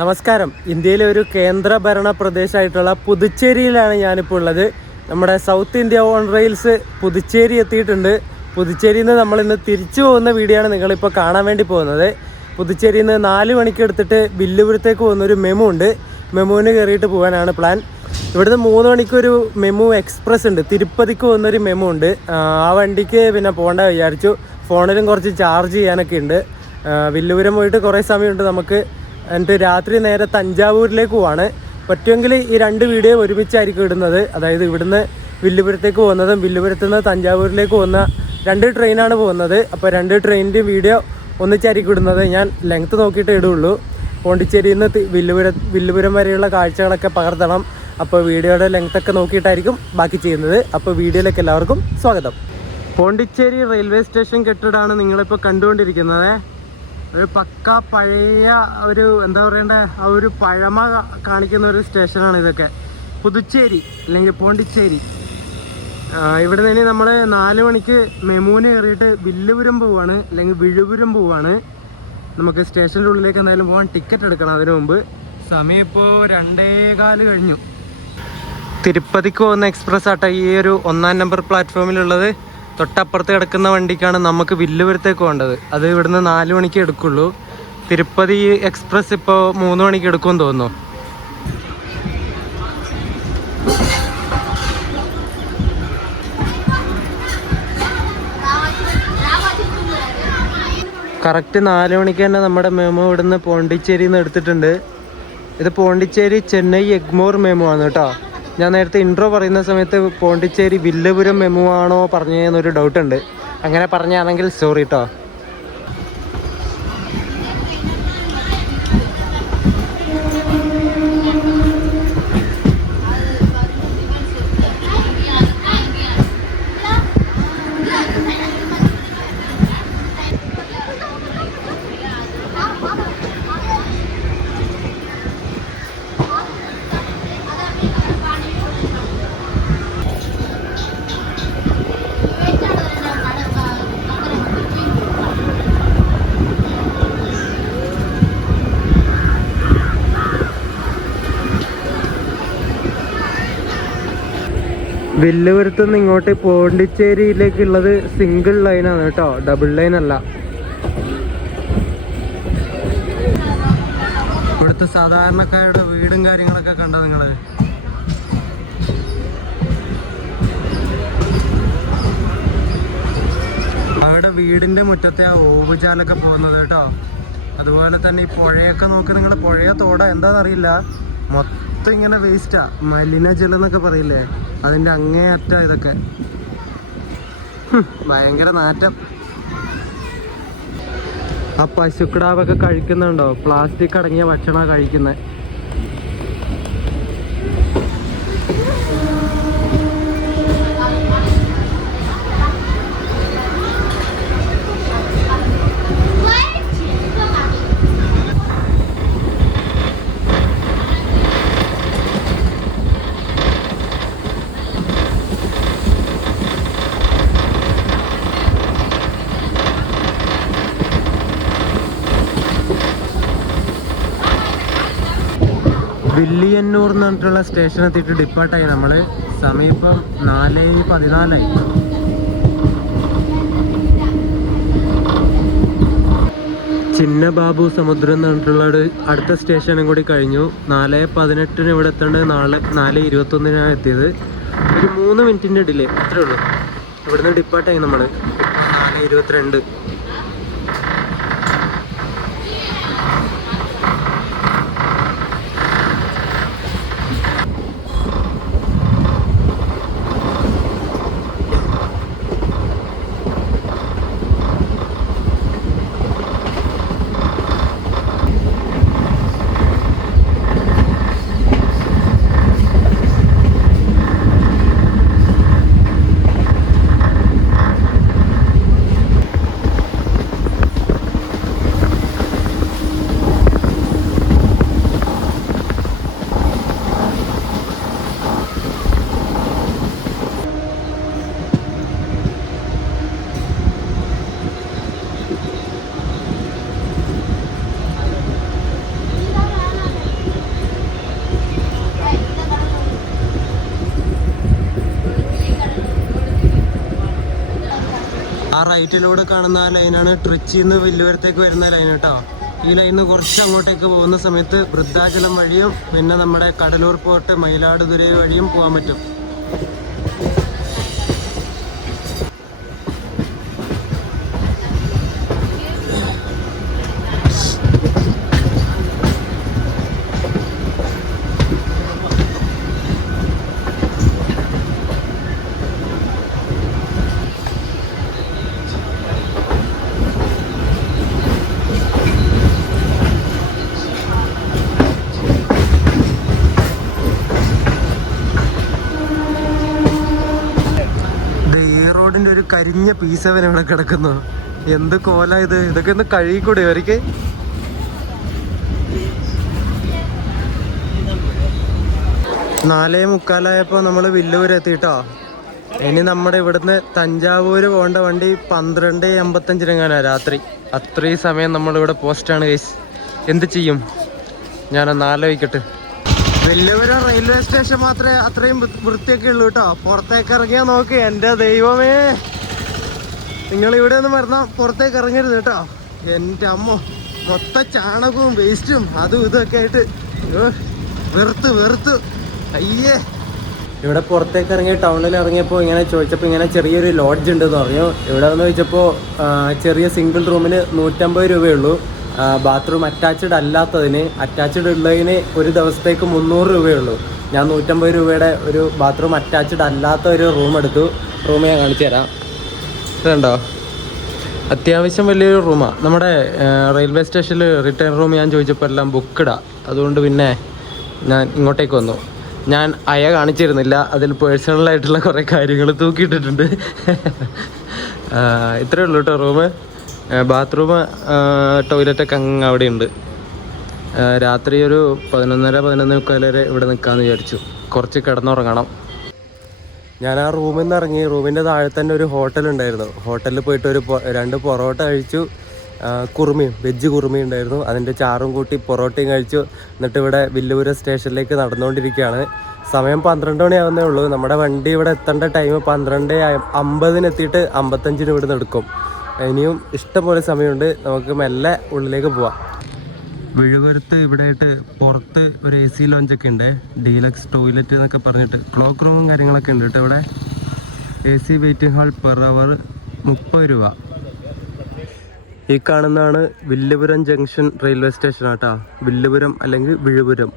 നമസ്കാരം. ഇന്ത്യയിലെ ഒരു കേന്ദ്രഭരണ പ്രദേശമായിട്ടുള്ള പുതുച്ചേരിയിലാണ് ഞാനിപ്പോൾ ഉള്ളത്. നമ്മുടെ south India on rails Puducherry എത്തിയിട്ടുണ്ട്. പുതുച്ചേരിയിൽ നിന്ന് നമ്മളിന്ന് തിരിച്ചു പോകുന്ന വീഡിയോ ആണ് നിങ്ങളിപ്പോൾ കാണാൻ വേണ്ടി പോകുന്നത്. പുതുച്ചേരിയിൽ നിന്ന് 4 മണിക്ക് എടുത്തിട്ട് വില്ലുപുരത്തേക്ക് പോകുന്നൊരു മെമു ഉണ്ട്. മെമുവിന് കയറിയിട്ട് പോകാനാണ് പ്ലാൻ. ഇവിടുന്ന് 3 മണിക്കൊരു മെമു എക്സ്പ്രസ് ഉണ്ട്, തിരുപ്പതിക്ക് പോകുന്നൊരു മെമു ഉണ്ട്. ആ വണ്ടിക്ക് പിന്നെ പോകേണ്ട വിചാരിച്ചു. ഫോണിലും കുറച്ച് ചാർജ് ചെയ്യാനൊക്കെ ഉണ്ട്. വില്ലുപുരം പോയിട്ട് കുറേ സമയമുണ്ട് നമുക്ക്. എന്നിട്ട് രാത്രി നേരെ തഞ്ചാവൂരിലേക്ക് പോവാണ്. പറ്റുമെങ്കിൽ ഈ 2 വീഡിയോ ഒരുമിച്ചായിരിക്കും ഇടുന്നത്. അതായത് ഇവിടുന്ന് വില്ലുപുരത്തേക്ക് പോകുന്നതും വില്ലുപുരത്ത് നിന്ന് തഞ്ചാവൂരിലേക്ക് പോകുന്ന 2 ട്രെയിനാണ് പോകുന്നത്. അപ്പോൾ 2 ട്രെയിനിൻ്റെ വീഡിയോ ഒന്നിച്ചായിരിക്കും ഇടുന്നത്. ഞാൻ ലെങ്ത്ത് നോക്കിയിട്ട് ഇടുള്ളൂ. പോണ്ടിച്ചേരിയിൽ നിന്ന് വില്ലുപുരം വരെയുള്ള കാഴ്ചകളൊക്കെ പകർത്തണം. അപ്പോൾ വീഡിയോയുടെ ലെങ്ത്തൊക്കെ നോക്കിയിട്ടായിരിക്കും ബാക്കി ചെയ്യുന്നത്. അപ്പോൾ വീഡിയോയിലേക്ക് എല്ലാവർക്കും സ്വാഗതം. പോണ്ടിച്ചേരി റെയിൽവേ സ്റ്റേഷൻ കെട്ടിടമാണ് നിങ്ങളിപ്പോൾ കണ്ടുകൊണ്ടിരിക്കുന്നത്. ഒരു പക്ക പഴയ ഒരു എന്താ പറയണ്ടേ, ആ ഒരു പഴമ കാണിക്കുന്ന ഒരു സ്റ്റേഷനാണ് ഇതൊക്കെ. പുതുച്ചേരി അല്ലെങ്കിൽ പോണ്ടിച്ചേരി. ഇവിടെ നിന്ന് നമ്മൾ 4 മണിക്ക് മെമുവിന് കയറിയിട്ട് വില്ലുപുരം പോവുകയാണ്, അല്ലെങ്കിൽ വിഴുപുരം പോവുകയാണ്. നമുക്ക് സ്റ്റേഷൻ്റെ ഉള്ളിലേക്ക് എന്തായാലും പോകാൻ ടിക്കറ്റ് എടുക്കണം. അതിനു മുമ്പ് സമയം ഇപ്പോൾ 2:15 കഴിഞ്ഞു. തിരുപ്പതിക്ക് പോകുന്ന എക്സ്പ്രസ് ആട്ടെ ഈ ഒരു 1-ാം നമ്പർ പ്ലാറ്റ്ഫോമിലുള്ളത്. തൊട്ടപ്പുറത്ത് കിടക്കുന്ന വണ്ടിക്കാണ് നമുക്ക് വില്ലുപുരത്തേക്ക് പോകേണ്ടത്. അത് ഇവിടുന്ന് 4 മണിക്ക് എടുക്കുള്ളൂ. തിരുപ്പതി എക്സ്പ്രസ് ഇപ്പോൾ 3 മണിക്ക് എടുക്കുമെന്ന് തോന്നുന്നു. കറക്റ്റ് 4 മണിക്ക് തന്നെ നമ്മുടെ മെമു ഇവിടുന്ന് പോണ്ടിച്ചേരിയിൽ നിന്ന് എടുത്തിട്ടുണ്ട്. ഇത് പോണ്ടിച്ചേരി ചെന്നൈ എഗ്മോർ മെമു ആണ് കേട്ടോ. ഞാൻ നേരത്തെ ഇൻട്രോ പറയുന്ന സമയത്ത് പോണ്ടിച്ചേരി വില്ലുപുരം മെമു ആണോ പറഞ്ഞതെന്നൊരു ഡൗട്ടുണ്ട്. അങ്ങനെ പറഞ്ഞാണെങ്കിൽ സോറി കേട്ടോ. വില്ലുപുരത്ത് നിന്ന് ഇങ്ങോട്ട് പോണ്ടിച്ചേരിയിലേക്കുള്ളത് സിംഗിൾ ലൈനാണ് കേട്ടോ, ഡബിൾ ലൈൻ അല്ല. ഇവിടുത്തെ സാധാരണക്കാരുടെ വീടും കാര്യങ്ങളൊക്കെ കണ്ടോ നിങ്ങൾ? അവിടെ വീടിൻ്റെ മുറ്റത്തെ ആ ഓവുചാലൊക്കെ പോകുന്നത് കേട്ടോ. അതുപോലെ തന്നെ ഈ പുഴയൊക്കെ നോക്കി നിങ്ങൾ. പുഴയോ തോട എന്താണെന്നറിയില്ല, മൊത്തം ഇങ്ങനെ വേസ്റ്റാ. മലിനജലം എന്നൊക്കെ പറയില്ലേ, അതിൻ്റെ അങ്ങേയറ്റ ഇതൊക്കെ. ഭയങ്കര നാറ്റം. ആ പശുക്കിടാവൊക്കെ കഴിക്കുന്നുണ്ടോ? പ്ലാസ്റ്റിക് അടങ്ങിയ ഭക്ഷണമാണ് കഴിക്കുന്നത്. വില്ലിയന്നൂർ എന്ന് പറഞ്ഞിട്ടുള്ള സ്റ്റേഷൻ എത്തിയിട്ട് ഡിപ്പാർട്ടായി നമ്മൾ. സമയം ഇപ്പം 4:14. ചിന്ന ബാബു സമുദ്രം എന്ന് പറഞ്ഞിട്ടുള്ള അടുത്ത സ്റ്റേഷനും കൂടി കഴിഞ്ഞു. 4:18 ഇവിടെ എത്തേണ്ടത് 4:21 എത്തിയത്. ഒരു 3 മിനിറ്റിൻ്റെ ഡിലേ അത്രേ ഉള്ളൂ. ഇവിടുന്ന് ഡിപ്പാർട്ടായി നമ്മൾ 4:22. റൈറ്റിലൂടെ കാണുന്ന ആ ലൈനാണ് ട്രിച്ചിന്ന് വില്ലുവരത്തേക്ക് വരുന്ന ലൈൻ കേട്ടോ. ഈ ലൈനിൽ കുറച്ച് അങ്ങോട്ടേക്ക് പോകുന്ന സമയത്ത് വൃദ്ധാചലം വഴിയും പിന്നെ നമ്മുടെ കടലൂർ പോർട്ട് മയിലാടുതുറൈ വഴിയും പോകാൻ പറ്റും. ഒരു കരിഞ്ഞ പീസവൻ ഇവിടെ കിടക്കുന്നു. എന്ത് കോല ഇത്, ഇതൊക്കെ ഒന്ന് കഴുകിക്കൂടെ ഇവർക്ക്? നാലേ മുക്കാലായപ്പോൾ നമ്മൾ വില്ലൂർ എത്തിയിട്ടോ. ഇനി നമ്മുടെ ഇവിടുന്ന് തഞ്ചാവൂർ പോകേണ്ട വണ്ടി 12:55 രാത്രി. അത്രയും സമയം നമ്മളിവിടെ പോസ്റ്റാണ് ഗൈസ്. എന്ത് ചെയ്യും ഞാനൊന്ന് ആലോചിക്കട്ടെ. വെല്ലുവിള റെയിൽവേ സ്റ്റേഷൻ മാത്രമേ അത്രയും വൃത്തിയൊക്കെ ഉള്ളൂ കേട്ടോ. പുറത്തേക്ക് ഇറങ്ങിയാൽ നോക്ക്, എൻ്റെ ദൈവമേ, നിങ്ങൾ ഇവിടെ ഒന്ന് പറഞ്ഞാൽ പുറത്തേക്ക് ഇറങ്ങരുത് കേട്ടോ. എൻ്റെ അമ്മ, മൊത്തം ചാണകവും വേസ്റ്റും അതും ഇതൊക്കെ ആയിട്ട് വെറുത്ത് അയ്യേ. ഇവിടെ പുറത്തേക്ക് ഇറങ്ങി ടൗണിൽ ഇറങ്ങിയപ്പോൾ ഇങ്ങനെ ചോദിച്ചപ്പോൾ ഇങ്ങനെ ചെറിയൊരു ലോഡ്ജ് ഉണ്ടെന്ന് പറഞ്ഞു. ഇവിടെ വന്ന് ചോദിച്ചപ്പോൾ ചെറിയ സിംഗിൾ റൂമിന് 150 രൂപയുള്ളൂ. ബാത്റൂം അറ്റാച്ച്ഡ് അല്ലാത്തതിന്, അറ്റാച്ച്ഡ് ഉള്ളതിന് ഒരു ദിവസത്തേക്ക് 300 രൂപയുള്ളൂ. ഞാൻ 150 രൂപയുടെ ഒരു ബാത്റൂം അറ്റാച്ച്ഡ് അല്ലാത്ത ഒരു റൂം എടുത്തു. റൂം ഞാൻ കാണിച്ചു തരാം. ഇതുണ്ടോ, അത്യാവശ്യം വലിയൊരു റൂമാണ്. നമ്മുടെ റെയിൽവേ സ്റ്റേഷനിൽ റിട്ടേൺ റൂം ഞാൻ ചോദിച്ചപ്പോൾ എല്ലാം ബുക്ക്ഡാണ്. അതുകൊണ്ട് പിന്നെ ഞാൻ ഇങ്ങോട്ടേക്ക് വന്നു. ഞാൻ കാണിച്ചിരുന്നില്ല, അതിൽ പേഴ്സണലായിട്ടുള്ള കുറേ കാര്യങ്ങൾ തൂക്കിയിട്ടിട്ടുണ്ട്. ഇത്രയേ ഉള്ളൂ കേട്ടോ റൂം. ബാത്റൂം ടോയ്ലറ്റൊക്കെ അങ്ങ് അവിടെ ഉണ്ട്. രാത്രി ഒരു 11:30-11:45 വരെ ഇവിടെ നിൽക്കാമെന്ന് വിചാരിച്ചു. കുറച്ച് കിടന്നുറങ്ങണം. ഞാൻ ആ റൂമിൽ നിന്ന് ഇറങ്ങി. റൂമിൻ്റെ താഴെ തന്നെ ഒരു ഹോട്ടലുണ്ടായിരുന്നു. ഹോട്ടലിൽ പോയിട്ട് ഒരു 2 പൊറോട്ട കഴിച്ചു. കുറുമയും വെജ് കുറുമയും ഉണ്ടായിരുന്നു. അതിൻ്റെ ചാറും കൂട്ടി പൊറോട്ടയും കഴിച്ചു. എന്നിട്ട് ഇവിടെ വില്ലൂർ സ്റ്റേഷനിലേക്ക് നടന്നുകൊണ്ടിരിക്കുകയാണ്. സമയം 12 മണിയാവുന്നേ ഉള്ളൂ. നമ്മുടെ വണ്ടി ഇവിടെ എത്തേണ്ട ടൈം 12:50 എത്തിയിട്ട് 55 ഇവിടെ നിന്ന് എടുക്കും. ഇനിയും ഇഷ്ടംപോലെ സമയമുണ്ട്. നമുക്ക് മെല്ലെ ഉള്ളിലേക്ക് പോവാം. വിഴുവരത്ത് ഇവിടെയായിട്ട് പുറത്ത് ഒരു AC ലോഞ്ചൊക്കെ ഉണ്ട്. ഡീലക്സ് ടോയ്ലറ്റ് എന്നൊക്കെ പറഞ്ഞിട്ട് ക്ലോക്ക് റൂമും കാര്യങ്ങളൊക്കെ ഉണ്ട് കേട്ടോ. ഇവിടെ AC waiting hall per hour 30 രൂപ. ഈ കാണുന്നതാണ് വില്ലുപുരം ജംഗ്ഷൻ റെയിൽവേ സ്റ്റേഷൻ ആട്ടോ. വില്ലുപുരം അല്ലെങ്കിൽ വിഴുപുരം.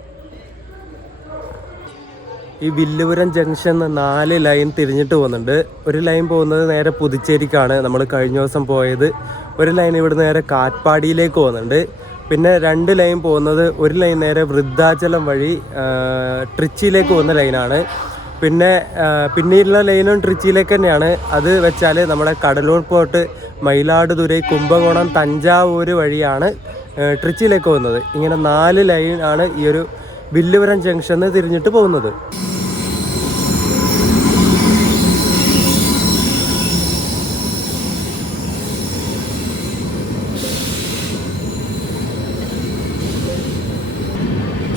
ഈ വില്ലുപുരം ജംഗ്ഷൻ 4 ലൈൻ തിരിഞ്ഞിട്ട് പോകുന്നുണ്ട്. ഒരു ലൈൻ പോകുന്നത് നേരെ പുതുച്ചേരിക്കാണ്, നമ്മൾ കഴിഞ്ഞ ദിവസം പോയത്. ഒരു ലൈൻ ഇവിടെ നേരെ കാറ്റ്പാടിയിലേക്ക് പോകുന്നുണ്ട്. പിന്നെ 2 ലൈൻ പോകുന്നത്, ഒരു ലൈൻ നേരെ വൃദ്ധാചലം വഴി ട്രിച്ചിയിലേക്ക് പോകുന്ന ലൈനാണ്. പിന്നെയുള്ള ലൈനും ട്രിച്ചിയിലേക്ക് തന്നെയാണ്. അത് വെച്ചാൽ നമ്മുടെ കടലൂർ പോർട്ട് മയിലാടുതുറൈ കുംഭകോണം തഞ്ചാവൂർ വഴിയാണ് ട്രിച്ചിയിലേക്ക് പോകുന്നത്. ഇങ്ങനെ 4 ലൈൻ ആണ് ഈ ഒരു വില്ലുപുരം ജംഗ്ഷനിൽ തിരിഞ്ഞിട്ട് പോകുന്നത്.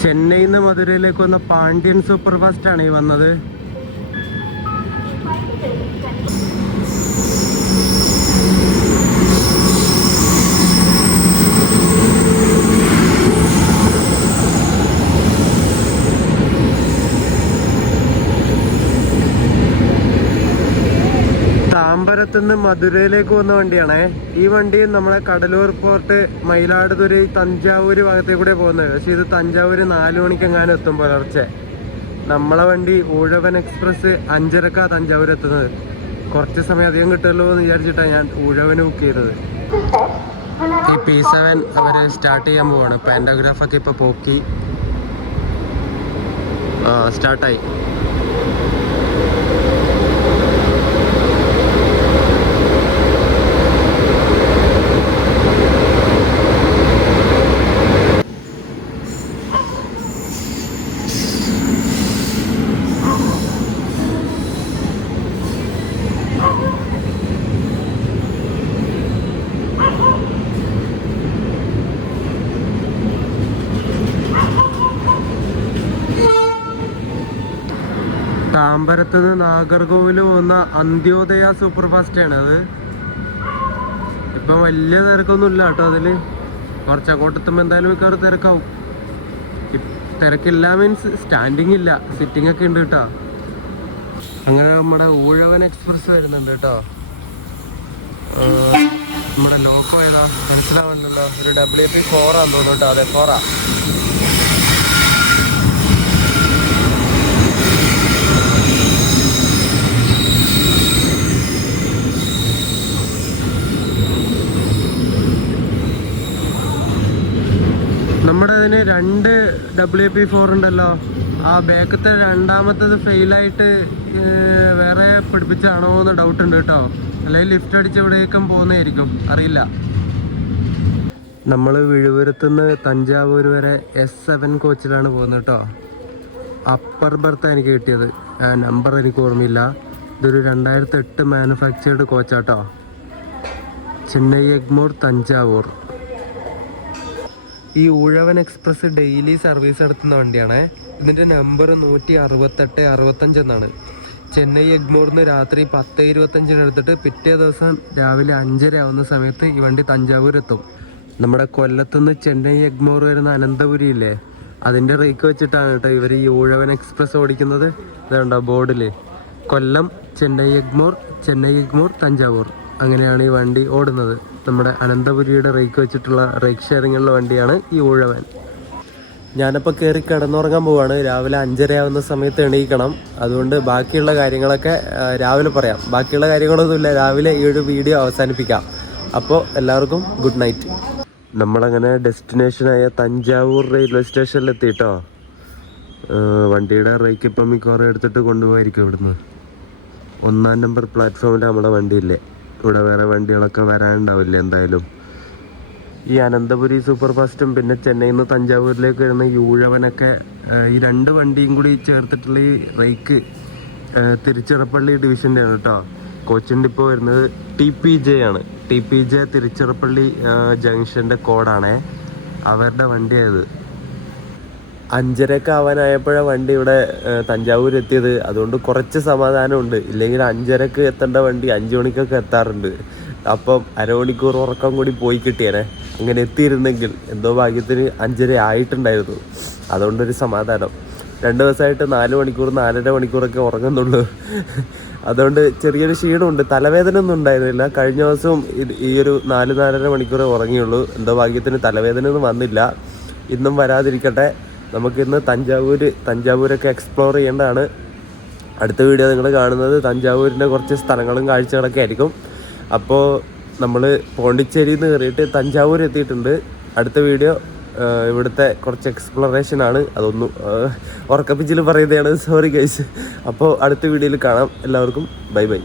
ചെന്നൈയിൽ നിന്ന് മധുരയിലേക്ക് വന്ന പാണ്ഡ്യൻ സൂപ്പർ ഫാസ്റ്റ് ആണ് ഈ വന്നത്. താമ്പരത്തുനിന്ന് മധുരയിലേക്ക് വന്ന വണ്ടിയാണേ. ഈ വണ്ടി നമ്മളെ കടലൂർ പോർട്ട് മയിലാടുതുറൈ തഞ്ചാവൂർ ഭാഗത്തേക്ക് കൂടെ പോകുന്നത്. പക്ഷെ ഇത് തഞ്ചാവൂർ 4 മണിക്കെങ്ങാനും എത്തും പുലർച്ചെ. നമ്മളെ വണ്ടി ഊഴവൻ എക്സ്പ്രസ് 5:30 തഞ്ചാവൂർ എത്തുന്നത്. കുറച്ച് സമയം അധികം കിട്ടുമല്ലോ എന്ന് വിചാരിച്ചിട്ടാണ് ഞാൻ ഊഴവന് ബുക്ക് ചെയ്തത്. ഈ P7 അവർ സ്റ്റാർട്ട് ചെയ്യാൻ പോവാണ്. പാൻഡോഗ്രാഫൊക്കെ ഇപ്പോൾ പോക്കി സ്റ്റാർട്ടായി. താമ്പരത്ത് നിന്ന് നാഗർകോവിൽ പോകുന്ന അന്ത്യോദയ സൂപ്പർ ഫാസ്റ്റ് ആണ് അത്. ഇപ്പം വലിയ തിരക്കൊന്നും ഇല്ല കേട്ടോ അതിൽ. കുറച്ച് അങ്ങോട്ടെത്തുമ്പോൾ എന്തായാലും മിക്കവാറും തിരക്കാവും. തിരക്കില്ല മീൻസ് സ്റ്റാൻഡിങ് ഇല്ല, സിറ്റിംഗ് ഒക്കെ ഉണ്ട് കേട്ടോ. അങ്ങനെ നമ്മുടെ ഊഴവൻ എക്സ്പ്രസ് വരുന്നുണ്ട് കേട്ടോ. നമ്മുടെ ലോക്കോ ഏതാ മനസ്സിലാവുന്നുണ്ടല്ലോ, ഒരു WP4 ആണെന്ന് തോന്നുന്നു കേട്ടോ. അതെ, 4. നമ്മുടെ അതിന് 2 WP4 ഉണ്ടല്ലോ. ആ ബാക്കത്തെ രണ്ടാമത്തത് ഫെയിലായിട്ട് വേറെ പിടിപ്പിച്ചാണോ എന്ന് ഡൗട്ട് ഉണ്ട് കേട്ടോ. അല്ലെങ്കിൽ ലിഫ്റ്റ് അടിച്ച് എവിടേക്കും പോകുന്നതായിരിക്കും, അറിയില്ല. നമ്മൾ വിഴുപുരത്തുനിന്ന് തഞ്ചാവൂർ വരെ S7 കോച്ചിലാണ് പോകുന്നത് കേട്ടോ. അപ്പർ ബർത്ത് എനിക്ക് കിട്ടിയത്, നമ്പർ എനിക്ക് ഓർമ്മയില്ല. ഇതൊരു 2008 മാനുഫാക്ചേർഡ് കോച്ചാട്ടോ. ചെന്നൈ എഗ്മോർ തഞ്ചാവൂർ. ഈ ഊഴവൻ എക്സ്പ്രസ് ഡെയിലി സർവീസ് നടത്തുന്ന വണ്ടിയാണേ. ഇതിൻ്റെ നമ്പർ 16865 എന്നാണ്. ചെന്നൈ എഗ്മോറിന്ന് രാത്രി 10:25 എടുത്തിട്ട് പിറ്റേ ദിവസം രാവിലെ 5:30 ആവുന്ന സമയത്ത് ഈ വണ്ടി തഞ്ചാവൂർ എത്തും. നമ്മുടെ കൊല്ലത്തുനിന്ന് ചെന്നൈ എഗ്മോർ വരുന്ന അനന്തപുരി ഇല്ലേ, അതിൻ്റെ റേക്ക് വെച്ചിട്ടാണ് കേട്ടോ ഇവർ ഈ ഊഴവൻ എക്സ്പ്രസ് ഓടിക്കുന്നത്. ഇതുണ്ടോ ബോർഡിൽ, കൊല്ലം ചെന്നൈ എഗ്മോർ തഞ്ചാവൂർ, അങ്ങനെയാണ് ഈ വണ്ടി ഓടുന്നത്. നമ്മുടെ അനന്തപുരിയുടെ റേക്ക് വെച്ചിട്ടുള്ള റേക്ക് ഷെയറിങ്ങുള്ള വണ്ടിയാണ് ഈ ഊഴവൻ. ഞാനിപ്പോൾ കയറി കിടന്നുറങ്ങാൻ പോവാണ്. രാവിലെ 5:30 ആവുന്ന സമയത്ത് എണീക്കണം. അതുകൊണ്ട് ബാക്കിയുള്ള കാര്യങ്ങളൊക്കെ രാവിലെ പറയാം. ബാക്കിയുള്ള കാര്യങ്ങളൊന്നുമില്ല, രാവിലെ ഈ ഒരു വീഡിയോ അവസാനിപ്പിക്കാം. അപ്പോൾ എല്ലാവർക്കും ഗുഡ് നൈറ്റ്. നമ്മളങ്ങനെ ഡെസ്റ്റിനേഷനായ തഞ്ചാവൂർ റെയിൽവേ സ്റ്റേഷനിൽ എത്തിയിട്ടോ. വണ്ടിയുടെ റേക്ക് ഇപ്പം മിക്കവാറും എടുത്തിട്ട് കൊണ്ടുപോയിരിക്കും ഇവിടുന്ന്. 1-ാം നമ്പർ പ്ലാറ്റ്ഫോമിൽ നമ്മുടെ വണ്ടിയില്ലേ, ഇവിടെ വേറെ വണ്ടികളൊക്കെ വരാനുണ്ടാവില്ല എന്തായാലും. ഈ അനന്തപുരി സൂപ്പർ ഫാസ്റ്റും പിന്നെ ചെന്നൈയിൽ നിന്ന് തഞ്ചാവൂരിലേക്ക് വരുന്ന ഈ ഊഴവനൊക്കെ ഈ 2 വണ്ടിയും കൂടി ചേർത്തിട്ടുള്ള ഈ റേക്ക് തിരുച്ചിറപ്പള്ളി ഡിവിഷൻ്റെയാണ് കേട്ടോ. കോച്ചിൻ്റെ ഇപ്പോൾ വരുന്നത് TPJ ആണ്. TPJ തിരുച്ചിറപ്പള്ളി ജംഗ്ഷൻ്റെ കോഡാണേ, അവരുടെ വണ്ടിയായത്. 5:30 ആവാനായപ്പോഴാണ് വണ്ടി ഇവിടെ തഞ്ചാവൂർ എത്തിയത്. അതുകൊണ്ട് കുറച്ച് സമാധാനമുണ്ട്. ഇല്ലെങ്കിൽ 5:30 എത്തേണ്ട വണ്ടി 5 മണിക്കൊക്കെ എത്താറുണ്ട്. അപ്പം അരമണിക്കൂർ ഉറക്കം കൂടി പോയി കിട്ടിയേനെ. അങ്ങനെ എത്തിയിരുന്നെങ്കിൽ എന്തോ ഭാഗ്യത്തിന് 5:30 ആയിട്ടുണ്ടായിരുന്നു. അതുകൊണ്ടൊരു സമാധാനം. 2 ദിവസമായിട്ട് 4 മണിക്കൂർ 4.5 മണിക്കൂറൊക്കെ ഉറങ്ങുന്നുള്ളൂ. അതുകൊണ്ട് ചെറിയൊരു ക്ഷീണമുണ്ട്. തലവേദന ഒന്നും ഉണ്ടായിരുന്നില്ല. കഴിഞ്ഞ ദിവസവും ഈ ഒരു 4-4.5 മണിക്കൂറേ ഉറങ്ങിയുള്ളൂ. എന്തോ ഭാഗ്യത്തിന് തലവേദന ഒന്നും വന്നില്ല. ഇന്നും വരാതിരിക്കട്ടെ. നമുക്കിന്ന് തഞ്ചാവൂരൊക്കെ എക്സ്പ്ലോർ ചെയ്യേണ്ടതാണ്. അടുത്ത വീഡിയോ നിങ്ങൾ കാണുന്നത് തഞ്ചാവൂരിൻ്റെ കുറച്ച് സ്ഥലങ്ങളും കാഴ്ചകളൊക്കെ ആയിരിക്കും. അപ്പോൾ നമ്മൾ പോണ്ടിച്ചേരിയിൽ നിന്ന് കയറിയിട്ട് തഞ്ചാവൂർ എത്തിയിട്ടുണ്ട്. അടുത്ത വീഡിയോ ഇവിടുത്തെ കുറച്ച് എക്സ്പ്ലോറേഷനാണ്. അതൊന്നും ഉറക്കപ്പിച്ചിൽ പറയുന്നതാണ്, സോറി ഗൈസ്. അപ്പോൾ അടുത്ത വീഡിയോയിൽ കാണാം. എല്ലാവർക്കും ബൈ ബൈ.